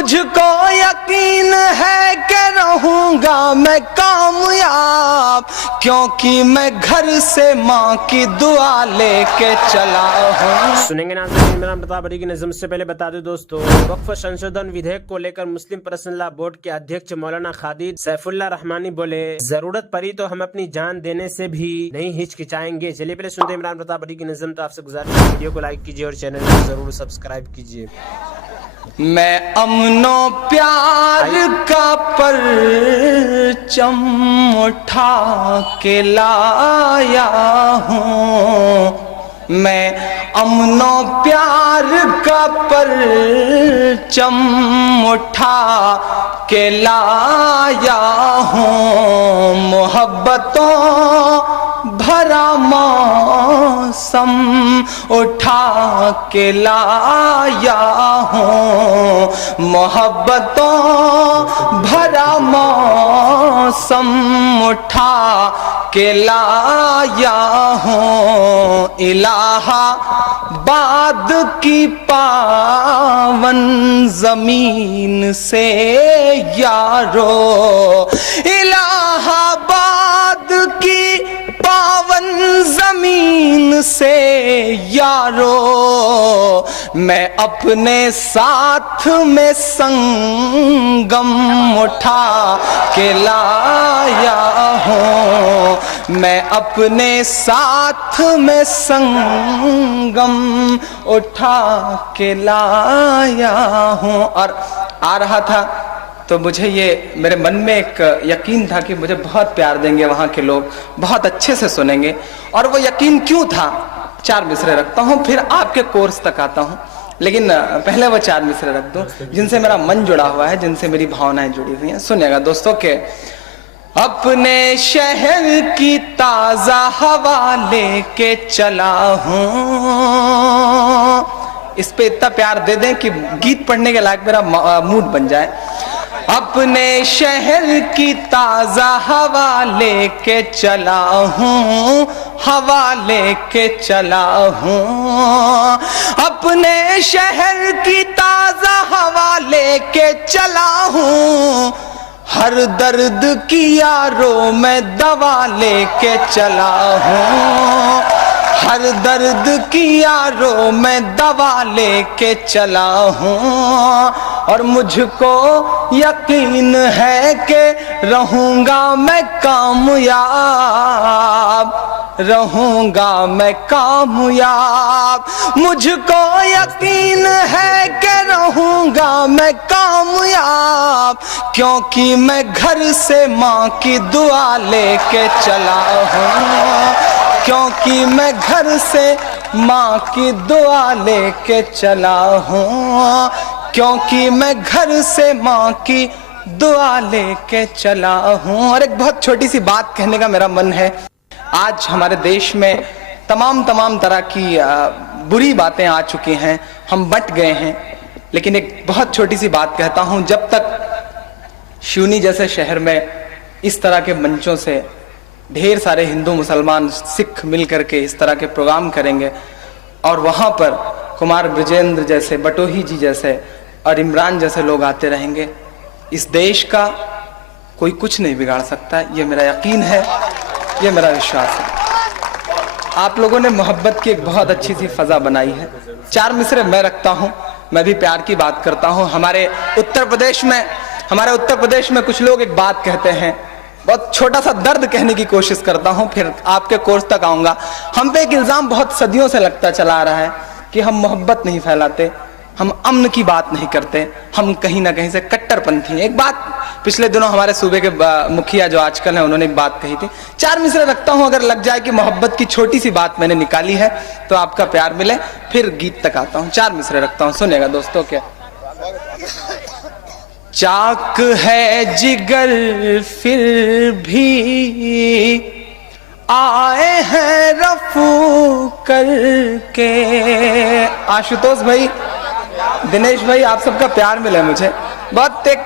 مجھ کو یقین ہے کہ رہوں گا میں کامیاب، کیونکہ میں گھر سے ماں کی دعا لے کے چلا ہوں۔ سنیں گے ناظرین عمران پرتاپ ابھی کی نظم سے پہلے بتا دوں دوستو، وقف سنشودھن ودھیک کو لے کر مسلم پرسنل لا بورڈ کے ادھیکش مولانا خالد سیف اللہ رحمانی بولے ضرورت پڑی تو ہم اپنی جان دینے سے بھی نہیں ہچکچائیں گے۔ چلیے پہلے سنتے ہیں عمران پرتاپ ابھی کی نظم۔ تو آپ سے گزارش ہے ویڈیو کو لائک کیجیے اور چینل کو ضرور سبسکرائب کیجیے۔ میں امن و پیار کا پرچم اٹھا کے لایا ہوں، میں امن و پیار کا پرچم اٹھا کے لایا ہوں، محبتوں بھرا موسم اٹھا کے لایا ہوں، محبتوں بھرا موسم اٹھا کے لایا ہوں، الہ آباد کی پاون زمین سے یارو، الہ آباد کی پاون زمین سے یارو، میں اپنے ساتھ میں سنگم اٹھا کے لایا ہوں، میں اپنے ساتھ میں سنگم اٹھا کے لایا ہوں۔ اور آ رہا تھا تو مجھے یہ میرے من میں ایک یقین تھا کہ مجھے بہت پیار دیں گے وہاں کے لوگ، بہت اچھے سے سنیں گے، اور وہ یقین کیوں تھا؟ 4 مصرے رکھتا ہوں پھر آپ کے کورس تک آتا ہوں، لیکن پہلے وہ 4 مصرے رکھ دوں جن سے میرا من جڑا ہوا ہے، جن سے میری بھاونائیں جڑی ہوئی ہیں۔ سنیے گا دوستوں کہ اپنے شہر کی تازہ ہوا لے کے چلا ہوں، اس پہ اتنا پیار دے دیں کہ گیت پڑھنے کے لائق میرا موڈ بن جائے۔ اپنے شہر کی تازہ ہوا لے کے چلا ہوں، ہوا لے کے چلا ہوں، اپنے شہر کی تازہ ہوا لے کے چلا ہوں، ہر درد کی یاروں میں دوا لے کے چلا ہوں، ہر درد کی یاروں میں دوا لے کے چلا ہوں، اور مجھ کو یقین ہے کہ رہوں گا میں کامیاب، رہوں گا میں کامیاب، مجھ کو یقین ہے کہ رہوں گا میں کامیاب، کیونکہ میں گھر سے ماں کی دعا لے کے چلا ہوں، کیونکہ میں گھر سے ماں کی دعا لے کے چلا ہوں، کیونکہ میں گھر سے ماں کی دعا لے کے چلا ہوں۔ اور ایک بہت چھوٹی سی بات کہنے کا میرا من ہے۔ آج ہمارے دیش میں تمام طرح کی بری باتیں آ چکی ہیں، ہم بٹ گئے ہیں، لیکن ایک بہت چھوٹی سی بات کہتا ہوں، جب تک شیونی جیسے شہر میں اس طرح کے منچوں سے ڈھیر سارے ہندو مسلمان سکھ مل کر کے اس طرح کے پروگرام کریں گے، اور وہاں پر کمار برجیندر جیسے، بٹوہی جی جیسے اور عمران جیسے لوگ آتے رہیں گے، اس دیش کا کوئی کچھ نہیں بگاڑ سکتا۔ یہ میرا یقین ہے، یہ میرا وشواس ہے۔ آپ لوگوں نے محبت کی ایک بہت اچھی سی فضا بنائی ہے۔ 4 مصرے میں رکھتا ہوں، میں بھی پیار کی بات کرتا ہوں۔ ہمارے اتر پردیش میں کچھ لوگ ایک بات کہتے ہیں، بہت چھوٹا سا درد کہنے کی کوشش کرتا ہوں، پھر آپ کے کورس تک آؤں گا۔ ہم پہ ایک الزام بہت صدیوں سے لگتا چلا آ رہا ہے کہ ہم محبت نہیں پھیلاتے، ہم امن کی بات نہیں کرتے، ہم کہیں نہ کہیں سے کٹر پنتھی ہیں۔ ایک بات پچھلے دنوں ہمارے صوبے کے مکھیا جو آج کل ہیں انہوں نے ایک بات کہی تھی۔ 4 مصرے رکھتا ہوں، اگر لگ جائے کہ محبت کی چھوٹی سی بات میں نے نکالی ہے تو آپ کا پیار ملے، پھر گیت تک آتا ہوں۔ 4 مصرے رکھتا ہوں، سنیے گا دوستوں کیا۔ چاک ہے جگر پھر بھی آئے ہیں رفو کر کے۔ آشوتوش بھائی، دنیش بھائی، آپ سب کا پیار ملے مجھے، بہت ایک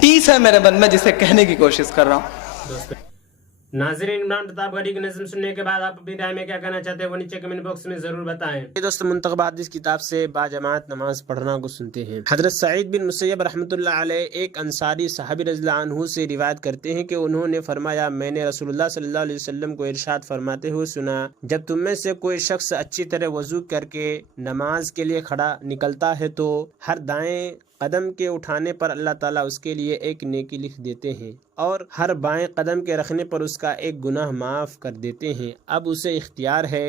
ٹیس ہے میرے من میں جسے کہنے کی کوشش کر رہا ہوں۔ नाज़रीन, इमरान प्रताप गढ़ी की नज़्म सुनने के बाद आप अपनी राय में क्या कहना चाहते हैं वो नीचे कमेंट बॉक्स में जरूर बताएं। दोस्तों, मुंतखब हदीस किताब से बाजमात नमाज पढ़ना को सुनते हैं। हजरत सईद बिन मुसय्यब रहमतुल्लाह अलैह एक अंसारी सहाबी रज़ियल्लाहु अन्हु से रिवायत करते हैं कि उन्होंने फरमाया, मैंने रसूलुल्लाह सल्लल्लाहु अलैहि वसल्लम को इरशाद फरमाते हुए सुना, जब तुम में से कोई शख्स अच्छी तरह वजू करके नमाज के लिए खड़ा निकलता है तो हर दाएं कदम के उठाने पर अल्लाह ताला उसके लिए एक नेकी लिख देते हैं और हर बाएं कदम के रखने पर उसका एक गुनाह माफ़ कर देते हैं। अब उसे इख्तियार है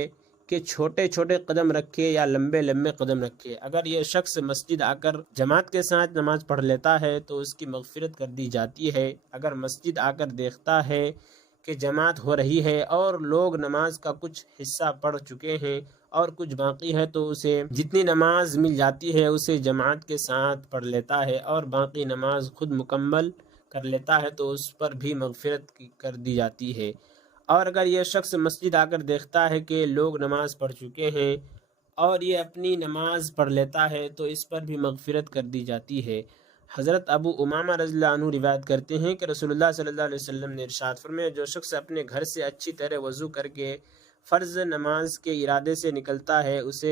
कि छोटे छोटे कदम रखे या लंबे लंबे कदम रखे। अगर ये शख्स मस्जिद आकर जमात के साथ नमाज पढ़ लेता है तो उसकी मगफिरत कर दी जाती है। अगर मस्जिद आकर देखता है कि जमात हो रही है और लोग नमाज का कुछ हिस्सा पढ़ चुके हैं और कुछ बाकी है तो उसे जितनी नमाज मिल जाती है उसे जमात के साथ पढ़ लेता है और बाकी नमाज खुद मुकम्मल कर लेता है तो उस पर भी मगफिरत कर दी जाती है। और अगर यह शख्स मस्जिद आकर देखता है कि लोग नमाज पढ़ चुके हैं और ये अपनी नमाज पढ़ लेता है तो इस पर भी मगफिरत कर दी जाती है। हज़रत अबू उमामा रज़ियल्लाहु अन्हु रिवायत करते हैं कि रसूलुल्लाह सल्लल्लाहु अलैहि वसल्लम ने इरशाद फरमाया, जो शख्स अपने घर से अच्छी तरह वज़ू करके फ़र्ज़ नमाज के इरादे से निकलता है उसे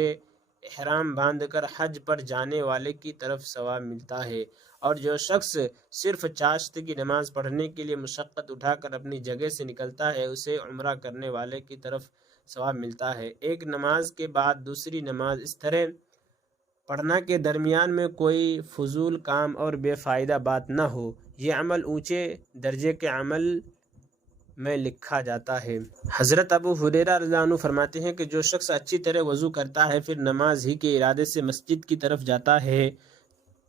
इहराम बांधकर हज पर जाने वाले की तरफ सवाब मिलता है। और जो शख्स सिर्फ चाश्त की नमाज पढ़ने के लिए मुशक्क़त उठाकर अपनी जगह से निकलता है उसे उम्रा करने वाले की तरफ सवाब मिलता है। एक नमाज के बाद दूसरी नमाज इस तरह पढ़ना के दरमियान में कोई फजूल काम और बेफ़ायदा बात न हो, ये अमल ऊंचे दर्जे के अमल में लिखा जाता है। हज़रत अबू हुरैरा रज़ियल्लाहु अन्हु फरमाते हैं कि जो शख्स अच्छी तरह वज़ू करता है फिर नमाज ही के इरादे से मस्जिद की तरफ जाता है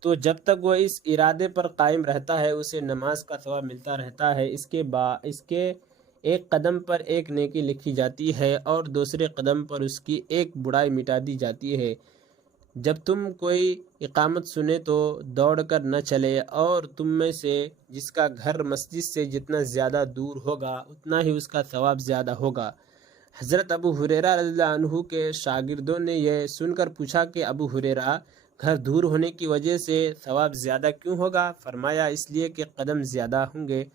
तो जब तक वह इस इरादे पर कायम रहता है उसे नमाज का सवाब मिलता रहता है। इसके एक कदम पर एक नेकी लिखी जाती है और दूसरे कदम पर उसकी एक बुराई मिटा दी जाती है। जब तुम कोई इकामत सुने तो दौड़कर न चले और तुम में से जिसका घर मस्जिद से जितना ज़्यादा दूर होगा उतना ही उसका सवाब ज़्यादा होगा। हज़रत अबू हुरैरा रज़ियल्लाहु अन्हु के शागिर्दों ने यह सुनकर पूछा कि अबू हुरैरा, घर दूर होने की वजह से सवाब ज़्यादा क्यों होगा? फरमाया, इसलिए कि कदम ज़्यादा होंगे।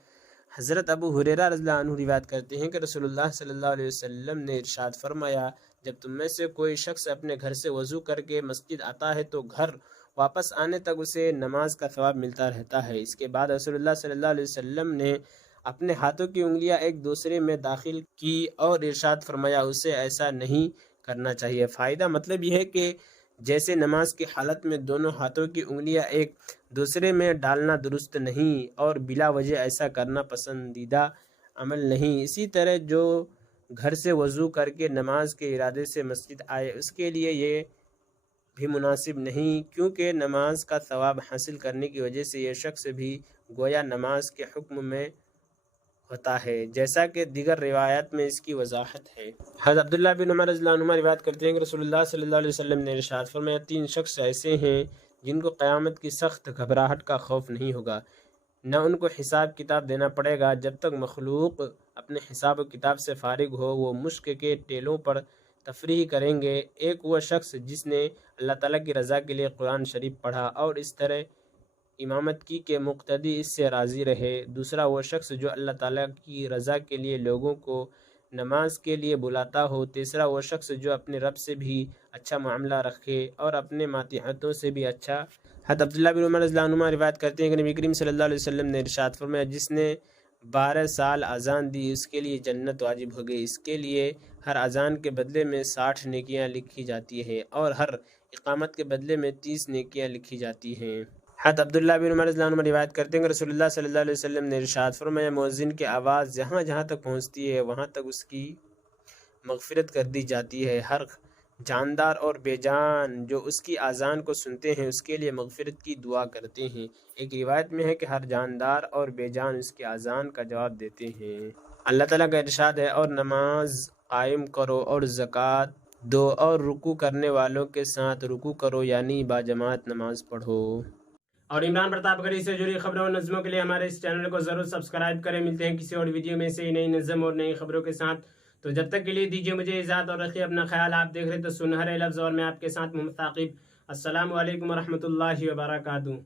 हज़रत अबू हुरैरा रज़ियल्लाहु अन्हु रिवायत करते हैं कि रसूलुल्लाह सल्लल्लाहु अलैहि वसल्लम ने इरशाद फरमाया, जब तुम में से कोई शख्स अपने घर से वज़ू करके मस्जिद आता है तो घर वापस आने तक उसे नमाज का सवाब मिलता रहता है। इसके बाद रसूलुल्लाह सल्लल्लाहु अलैहि वसल्लम ने अपने हाथों की उंगलियां एक दूसरे में दाखिल की और इरशाद फरमाया, उसे ऐसा नहीं करना चाहिए। फ़ायदा मतलब यह है कि जैसे नमाज की हालत में दोनों हाथों की उंगलियां एक दूसरे में डालना दुरुस्त नहीं और बिला वजह ऐसा करना पसंदीदा अमल नहीं, इसी तरह जो घर से वज़ू करके नमाज के इरादे से मस्जिद आए उसके लिए ये भी मुनासिब नहीं, क्योंकि नमाज का सवाब हासिल करने की वजह से ये शख्स भी गोया नमाज के हुक्म में होता है, जैसा कि दीगर रिवायत में इसकी वजाहत है। हज़रत अब्दुल्लाह बिन उमर रज़ियल्लाहु अन्हुमा रिवायत करते हैं कि रसूलुल्लाह सल्लल्लाहु अलैहि वसल्लम ने इरशाद फरमाया, 3 शख्स ऐसे हैं जिनको क़यामत की सख्त घबराहट का खौफ नहीं होगा, न उनको हिसाब किताब देना पड़ेगा जब तक मखलूक अपने हिसाब किताब से फारिग हो, वो मुश्क के टेलों पर तफरीह करेंगे। एक वो शख्स जिसने अल्लाह ताला की रज़ा के लिए कुरान शरीफ पढ़ा और इस तरह इमामत की के मुक्तदी इससे राज़ी रहे। दूसरा वो शख्स जो अल्लाह ताला की रज़ा के लिए लोगों को नमाज के लिए बुलाता हो। तीसरा वो शख्स जो अपने रब से भी अच्छा मामला रखे और अपने मातिहतों से भी अच्छा। हज़रत अब्दुल्लाह बिन उमर रज़ियल्लाहु अन्हुमा रिवायत करते हैं कि नबी करीम सल्लल्लाहु अलैहि वसल्लम ने इरशाद फरमाया, जिसने 12 साल अजान दी उसके लिए जन्नत वाजिब हो गई। इसके लिए हर अजान के बदले में 60 नेकियां लिखी जाती हैं और हर इकामत के बदले में 30 नेकियां लिखी जाती हैं। हज़रत अब्दुल्लाह बिन उमर रज़ियल्लाहु अन्हु रिवायत करते हैं कि रसूलुल्लाह सल्लल्लाहु अलैहि वसल्लम ने इरशाद फरमाया, मुअज्जिन की आवाज़ जहाँ जहाँ तक पहुँचती है वहाँ तक उसकी मग़फ़िरत कर दी जाती है। हर जानदार और बेजान जो उसकी आज़ान को सुनते हैं उसके लिए मग़फ़िरत की दुआ करते हैं। एक रिवायत में है कि हर जानदार और बेजान उसकी आज़ान का जवाब देते हैं। अल्लाह ताला का इरशाद है, और नमाज कायम करो और ज़कात दो और रुकू करने वालों के साथ रुकू करो, यानी बाजमात नमाज पढ़ो। और इमरान प्रताप गढ़ी से जुड़ी खबरों और नज़मों के लिए हमारे इस चैनल को ज़रूर सब्सक्राइब करें। मिलते हैं किसी और वीडियो में से नई नज़म और नई खबरों के साथ। तो जब तक के लिए दीजिए मुझे इजाज़त और रखिए अपना ख्याल। आप देख रहे तो सुनहरे लफ्ज़ और मैं आपके साथ मोहम्मद ताक़िब। अस्सलामु अलैकुम व रहमतुल्लाहि व बरकातुहू।